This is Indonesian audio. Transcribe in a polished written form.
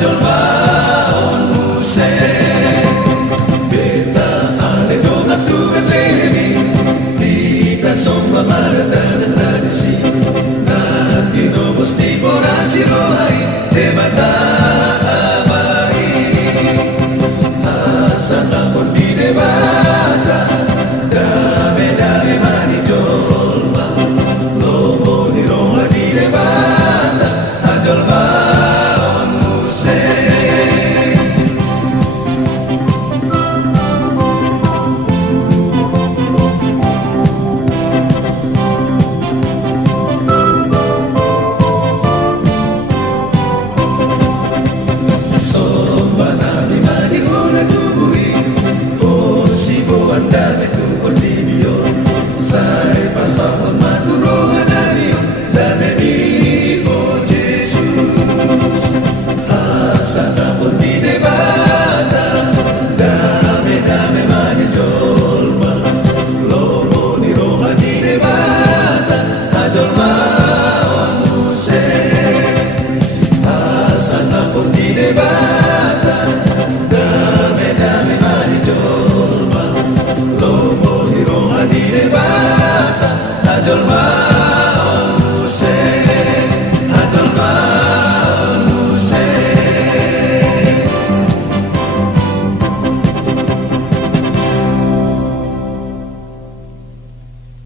ajol baon muse beta ale donga tu betlemi di kasong mamaradan na disi na tinobos di porasi rohay te mata amai asa ngapon di debata dame dame mani jolma lomo di roha di debata ajol baon